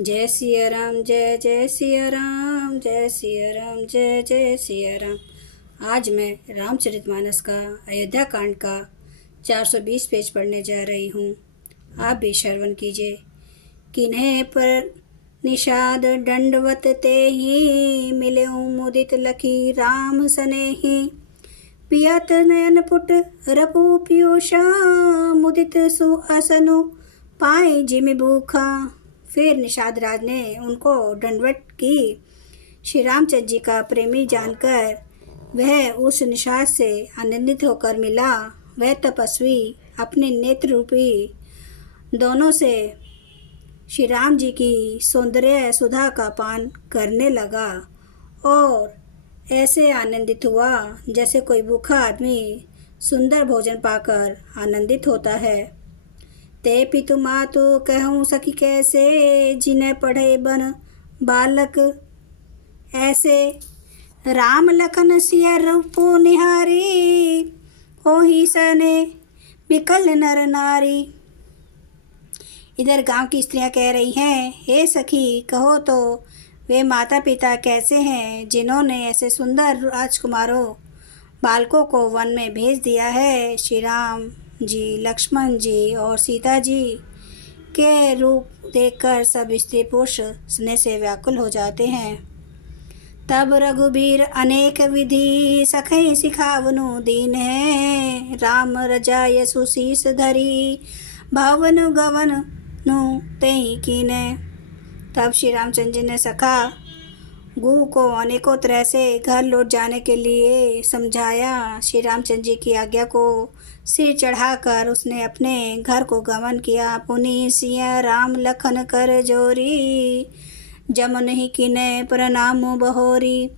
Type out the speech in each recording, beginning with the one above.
जय सिया राम, जय जय सिया राम, जय सिया राम, जय जय सिया राम। आज मैं रामचरितमानस का अयोध्या कांड का 420 पेज पढ़ने जा रही हूँ। आप भी श्रवण कीजिए। किन्हें पर निषाद दंडवत ते ही मिले मुदित लखी राम सनेही। पियत नयन पुट रपु पीयूषा मुदित सुअसनु पाए जिमि भूखा। फिर निषाद राज ने उनको दंडवत की। श्री रामचंद्र जी का प्रेमी जानकर वह उस निषाद से आनंदित होकर मिला। वह तपस्वी अपने नेत्र रूपी दोनों से श्री राम जी की सौंदर्य सुधा का पान करने लगा और ऐसे आनंदित हुआ जैसे कोई भूखा आदमी सुंदर भोजन पाकर आनंदित होता है। ते पितु मातु कहूँ सखी कैसे, जिन्हें पढ़े बन बालक ऐसे। राम लखन सिया रूपो निहारी, होहि सने विकल नर नारी। इधर गांव की स्त्रियां कह रही हैं, हे सखी कहो तो वे माता पिता कैसे हैं जिन्होंने ऐसे सुंदर राजकुमारों बालकों को वन में भेज दिया है। श्री राम जी, लक्ष्मण जी और सीता जी के रूप देखकर सब स्त्री पुरुष स्नेह से व्याकुल हो जाते हैं। तब रघुबीर अनेक विधि सखै सिखावनु दीन है। राम रजाय सुशीस धरी भावनु गवनु तेहि कीने। तब श्री रामचंद्र जी ने सखा गु को अनेकों तरह से घर लौट जाने के लिए समझाया। श्री रामचंद्र जी की आज्ञा को सिर चढ़ाकर उसने अपने घर को गमन किया। पुनि सिया राम लखन कर जोरी, जमन ही किने प्रणाम बहोरी।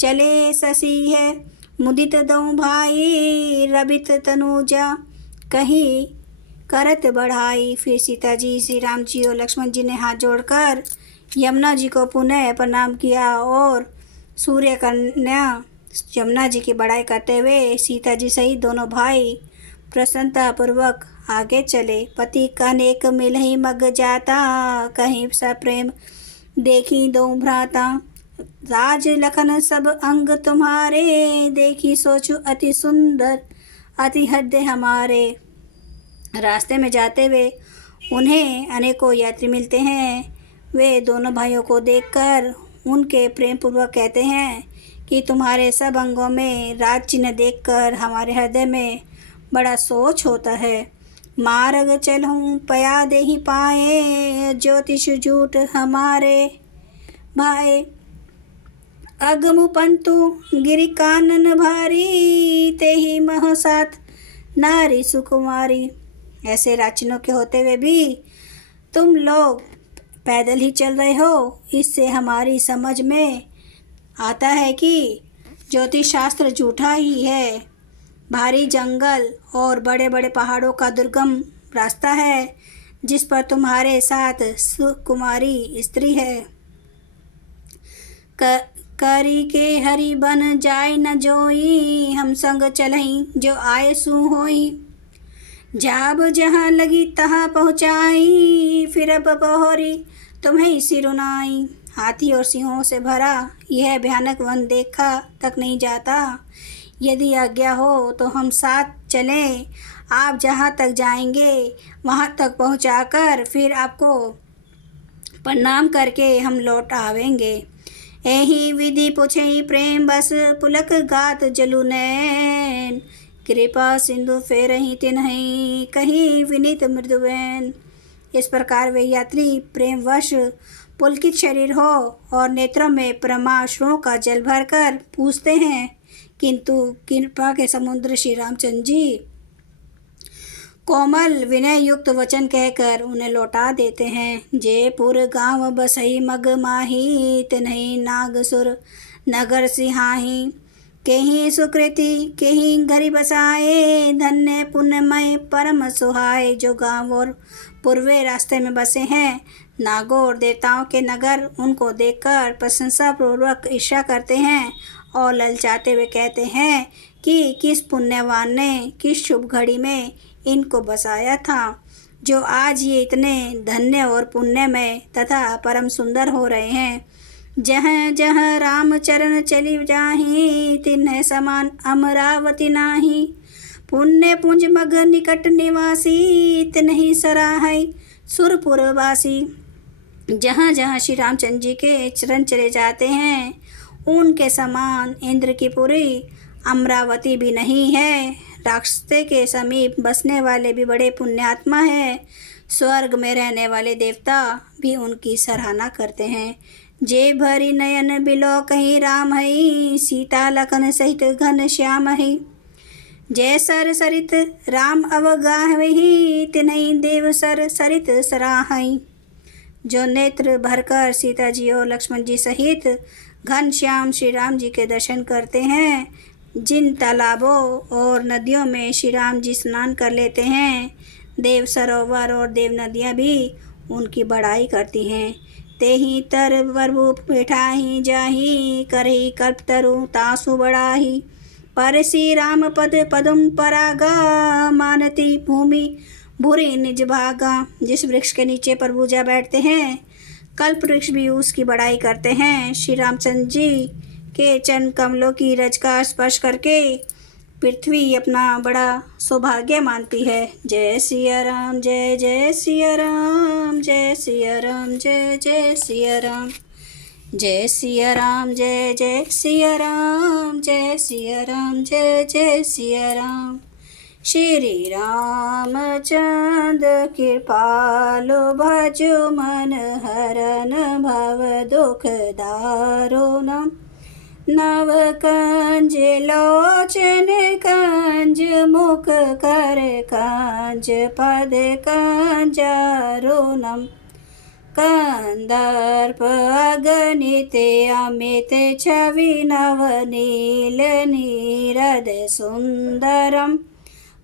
चले ससी है मुदित दऊ भाई, रबित तनुजा कहीं करत बढ़ाई। फिर सीता जी, श्री राम जी और लक्ष्मण जी ने हाथ जोड़कर यमुना जी को पुनः प्रणाम किया और सूर्य कन्या यमुना जी की बड़ाई करते हुए सीता जी सहित दोनों भाई प्रसन्नता पूर्वक आगे चले। पति कनेक मिलहि मग जाता, कहीं सा प्रेम देखी दो भ्राता। राज लखन सब अंग तुम्हारे, देखी सोचु अति सुंदर अति हृदय हमारे। रास्ते में जाते हुए उन्हें अनेकों यात्री मिलते हैं। वे दोनों भाइयों को देखकर उनके प्रेम पूर्वक कहते हैं कि तुम्हारे सब अंगों में राज चिन्ह देखकर हमारे हृदय में बड़ा सोच होता है। मार्ग चलूं पया देहि पाए, ज्योतिष झूठ हमारे भाए। अगमु पंतु गिरि कानन भारी, तेहि मह साथ नारी सुकुमारी। ऐसे राचिनों के होते हुए भी तुम लोग पैदल ही चल रहे हो। इससे हमारी समझ में आता है कि ज्योतिष शास्त्र झूठा ही है। भारी जंगल और बड़े बड़े पहाड़ों का दुर्गम रास्ता है जिस पर तुम्हारे साथ सुकुमारी स्त्री है। करी के हरि बन जाय न जोई, हम संग चलही जो आए सु होई। जाब जहाँ लगी तहाँ पहुँचाई, फिर अब बहोरी तुम्हें सिरुनाई। हाथी और सिंहों से भरा यह भयानक वन देखा तक नहीं जाता। यदि आज्ञा हो तो हम साथ चलें। आप जहाँ तक जाएंगे वहाँ तक पहुँचाकर फिर आपको प्रणाम करके हम लौट आवेंगे। एहि विधि पूछे प्रेम बस, पुलक गात जलु नैन। कृपा सिंधु फेरहि तिन्हि, कहीं विनीत मृदुवैन। इस प्रकार वे यात्री प्रेमवश पुलकित शरीर हो और नेत्रों में प्रेमाश्रुओं का जल भरकर पूछते हैं, किंतु कृपा के समुद्र श्री रामचंद्र जी कोमल विनय युक्त वचन कहकर उन्हें लौटा देते हैं। जयपुर गांव बसई मग माही, तिन्हि नागसुर नगर सिहाही। केहि सुकृति केहि घरि बसाए, धन्य पुण्यमय परम सुहाय। जो गांव और पूर्वे रास्ते में बसे हैं नागों और देवताओं के नगर, उनको देखकर प्रशंसा पूर्वक ईर्ष्या करते हैं और ललचाते हुए कहते हैं कि किस पुण्यवान ने किस शुभ घड़ी में इनको बसाया था। जो आज ये इतने धन्य और पुण्यमय तथा परम सुंदर हो रहे हैं। जहाँ जहाँ राम चरण चली जाहि, तिन्ह समान अमरावती नाही। पुण्य पुंज मग निकट निवासी, तिन्हि सराहै सुरपुरवासी। जहाँ जहाँ श्री रामचंद्र जी के चरण चले जाते हैं, उनके समान इंद्र की पुरी अमरावती भी नहीं है। रास्ते के समीप बसने वाले भी बड़े पुण्यात्मा है। स्वर्ग में रहने वाले देवता भी उनकी सराहना करते हैं। जे भरी नयन बिलो कहीं राम हई, सीता लखन सहित घन श्याम हई। जय सर सरित राम अवगाहहि, तिन्हि देव सर सरित सराहई। जो नेत्र भरकर सीता जी और लक्ष्मण जी सहित घनश्याम श्री राम जी के दर्शन करते हैं, जिन तालाबों और नदियों में श्री राम जी स्नान कर लेते हैं, देव सरोवर और देव नदियाँ भी उनकी बड़ाई करती हैं। तेहि तर प्रभु बैठाहि जाहि, करहि कल्पतरु तासु बढ़ाहि। पर श्री राम पद पदम परागा, मानती भूमि भूरि निज भागा। जिस वृक्ष के नीचे प्रभु जा बैठते हैं, कल्प वृक्ष भी उसकी बड़ाई करते हैं। श्री रामचंद्र जी के चरण कमलों की रज का स्पर्श करके पृथ्वी अपना बड़ा सौभाग्य मानती है। जय सिया राम, जय जय सिया राम, जय सिया राम, जय जय सिया राम। जय सिया राम, जय जय सिया राम, जय सिया राम, जय जय सिया राम। श्री रामचंद्र कृपालु, भजो मन हरन भव दुख दारुणम्। नव कंज लोचन कंज, मुख कर कंज पद कंजारुणम्। कंदर्प अगणित अमित छवि, नवनील नीरद सुंदरम्।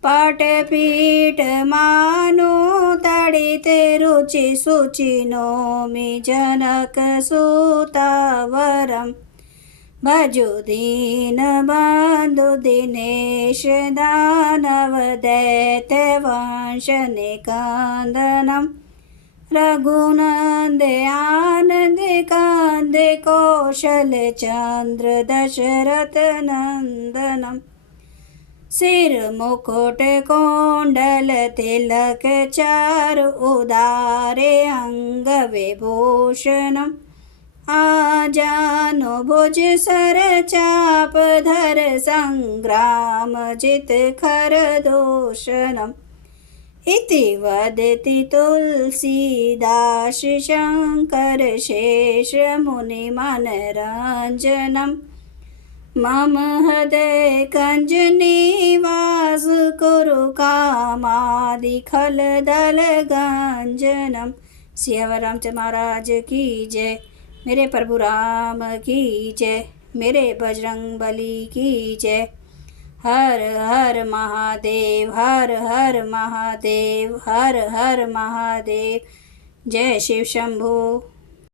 पटपीठ मानो तड़ित, रुचि सुचि नौमि जनक सुतावरम्। भजो दीन बंधु दिनेश, दानव दैत्य वंश निकंदनम्। रघुनंद आनंद कांद, कौशल चंद्र दशरथ नंदनम्। सिर मुकुट कोंडल तिलक, चारु उदारे अंग विभूषणम्। आजानु भुज सर चाप धर, संग्राम जित खर दूषणम्। इति वदति तुलसीदास, शंकर शेष मुनि मनरंजनम्। मम हृदय कंज निवास, कुरु कामादि खल दल गंजनम्। सियावर रामचंद्र महाराज की जय। मेरे प्रभु राम की जय। मेरे बजरंग बली की जय। हर हर महादेव, हर हर महादेव, हर हर महादेव। जय शिव शंभो।